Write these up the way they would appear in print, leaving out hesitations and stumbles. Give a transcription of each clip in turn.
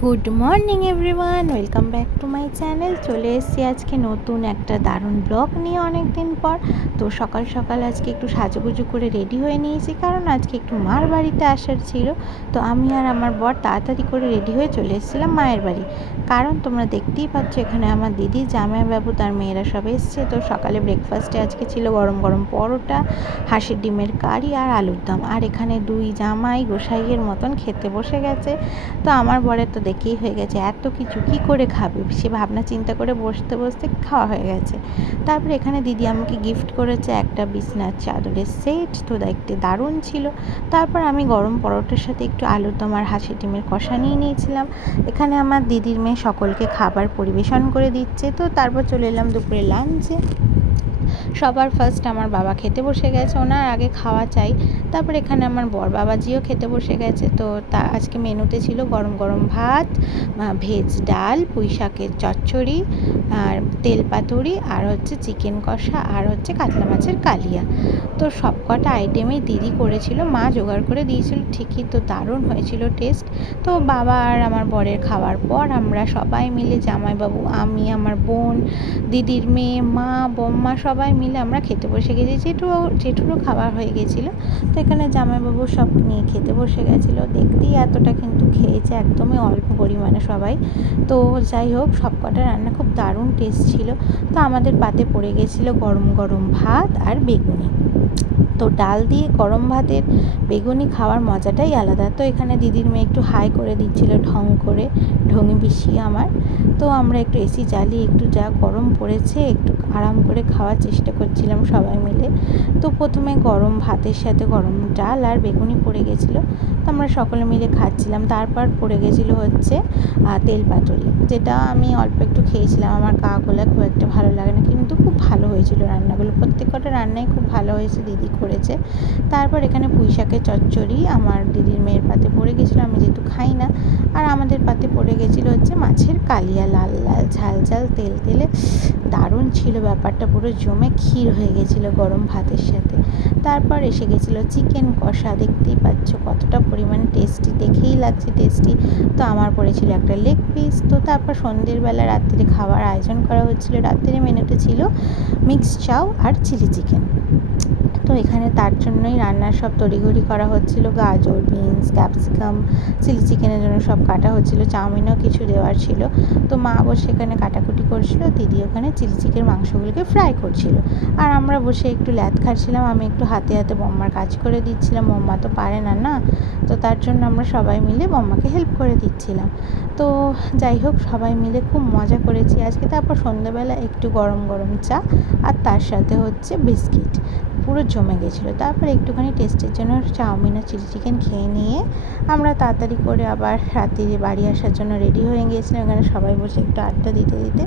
Good morning everyone, welcome back to my channel. চলে এসেছি আজকে নতুন একটা দারুণ ব্লগ নিয়ে অনেক দিন পর। তো সকাল সকাল আজকে একটু সাজুগুজু করে রেডি হয়ে নিয়েছি, কারণ আজকে একটু মার বাড়িতে আসার ছিল। তো আমি আর আমার বর তাড়াতাড়ি করে রেডি হয়ে চলে এসেছিলাম মায়ের বাড়ি, কারণ তোমরা দেখতেই পাচ্ছ এখানে আমার দিদি, জামাইবাবু, তার মেয়েরা সব এসছে। তো সকালে ব্রেকফাস্টে আজকে ছিল গরম গরম পরোটা, হাঁসের ডিমের কারি আর আলুর দম। আর এখানে দুই জামাই গোসাইয়ের মতন খেতে বসে গেছে। তো আমার বরের তো দেখেই হয়ে গেছে এত কিছু কী করে খাবে, সে ভাবনা চিন্তা করে বসতে বসতে খাওয়া হয়ে গেছে। তারপরে এখানে দিদি আমাকে গিফট করেছে একটা বিছনার চাদরের সেট, তো দেখতে দারুণ ছিল। তারপর আমি গরম পরোটার সাথে একটু আলুর দম আর হাঁসের ডিমের কষা নিয়ে নিয়েছিলাম। এখানে আমার দিদির মেয়ে সকলকে খাবার পরিবেশন করে দিচ্ছে। তো তারপর চলে এলাম দুপুরে লাঞ্চে। সবার ফার্স্ট আমার বাবা খেতে বসে গেছে, ওনার আগে খাওয়া চাই। তারপর এখানে আমার বর বাবাজিও খেতে বসে গেছে। তো আজকে মেনুতে ছিল গরম গরম ভাত, ভেজ ডাল, পুঁই শাকের চচ্চড়ি, আর তেল পাতুরি, আর হচ্ছে চিকেন কষা, আর হচ্ছে কাতলা মাছের কালিয়া। তো সব কটা আইটেমই দিদি করেছিল, মা জোগাড় করে দিয়েছিল ঠিকই, তো দারুণ হয়েছিল টেস্ট। তো বাবা আর আমার বরের খাওয়ার পর আমরা সবাই মিলে, জামাইবাবু, আমি, আমার বোন, দিদির মেয়ে, মা, বম্মা, সবাই মিলে আমরা খেতে বসে গেছি। জেঠুরও খাবার হয়ে গেছিলো। তো এখানে জামাইবাবু সব নিয়ে খেতে বসে গেছিলো। দেখতেই এতটা কিন্তু খেয়েছে, একদমই অল্প পরিমাণে সবাই। তো যাই হোক, সব কটা রান্না খুব দারুণ টেস্ট ছিল। তো আমাদের পাতে পড়ে গেছিলো গরম গরম ভাত আর বেগুনি। তো ডাল দিয়ে গরম ভাতের বেগুনি খাওয়ার মজাটাই আলাদা। তো এখানে দিদির মেয়ে একটু হাই করে দিচ্ছিল ঢং করে, ঢঙি পিসি আমার। তো আমরা একটু এসি জ্বালিয়ে, একটু যা গরম পড়েছে একটু আরাম করে খাওয়ার চেষ্টা করছিলাম সবাই মিলে। তো প্রথমে গরম ভাতের সাথে গরম ডাল আর বেগুনি পড়ে গেছিলো, তো আমরা সকলে মিলে খাচ্ছিলাম। তারপর পড়ে গেছিলো হচ্ছে তেল পাতুরি, যেটা আমি অল্প একটু খেয়েছিলাম। আমার কাগুলো খুব একটা ভালো লাগে না, কিন্তু খুব ভালো হয়েছিল রান্নাগুলো। প্রত্যেকটা রান্নাই খুব ভালো হয়েছে, দিদি করেছে। তারপর এখানে পুঁই শাকের চচ্চড়ি আমার দিদির মেয়ের পাতে পড়ে গেছিলো, আমি যেহেতু খাই না। আর আমাদের পাতে পড়ে গেছিলো হচ্ছে মাছের কালিয়া, লাল লাল ঝাল ঝাল তেল তেলে, দারুণ ছিল ব্যাপারটা, পুরো জমে ক্ষীর হয়ে গেছিলো গরম ভাতের সাথে। তারপর এসে গেছিলো চিকেন কষা, দেখতেই পাচ্ছ কতটা পরিমাণে টেস্টি, দেখেই লাগছে টেস্টি। তো আমার পড়েছিল একটা লেগ পিস। তো তারপর সন্ধ্যের বেলা রাত্রিরে খাওয়ার আয়োজন করা হচ্ছিলো। রাত্রিরে মেনুতে ছিল মিক্সড চাউ আর চিলি চিকেন। তো এখানে তার জন্যই রান্নার সব তড়িঘড়ি করা হচ্ছিলো। গাজর, বিনস, ক্যাপসিকাম, চিলি চিকেনের জন্য সব কাটা হচ্ছিলো। চাউমিনও কিছু দেওয়ার ছিল। তো মা বসে এখানে কাটাকুটি করছিল, দিদি ওখানে চিলি চিকেন মাংসগুলোকে ফ্রাই করছিল। আর আমরা বসে একটু ল্যাদ খাচ্ছিলাম, আমি একটু হাতে হাতে বম্মার কাজ করে দিচ্ছিলাম। বম্মা তো পারে না, না, তো তার জন্য আমরা সবাই মিলে বম্মাকে হেল্প করে দিচ্ছিলাম। তো যাই হোক, সবাই মিলে খুব মজা করেছি আজকে। তারপর সন্ধ্যাবেলা একটু গরম গরম চা, আর তার সাথে হচ্ছে বিস্কিট, পুরো জমে গেছিলো। তারপর একটুখানি টেস্টের জন্য চাউমিন আর চিলি চিকেন খেয়ে নিয়ে আমরা তাড়াতাড়ি করে আবার রাত্রিরে বাড়ি আসার জন্য রেডি হয়ে গিয়েছিলাম। এখানে সবাই বসে একটু আড্ডা দিতে দিতে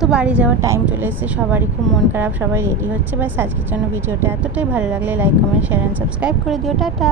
তো বাড়ি যাওয়ার টাইম চলে এসেছে। সবারই খুব মন খারাপ, সবাই রেডি হচ্ছে। ব্যাস, আজকের জন্য ভিডিওটা এতটাই। ভালো লাগলে like, comment, share and subscribe করে দিও। টাটা।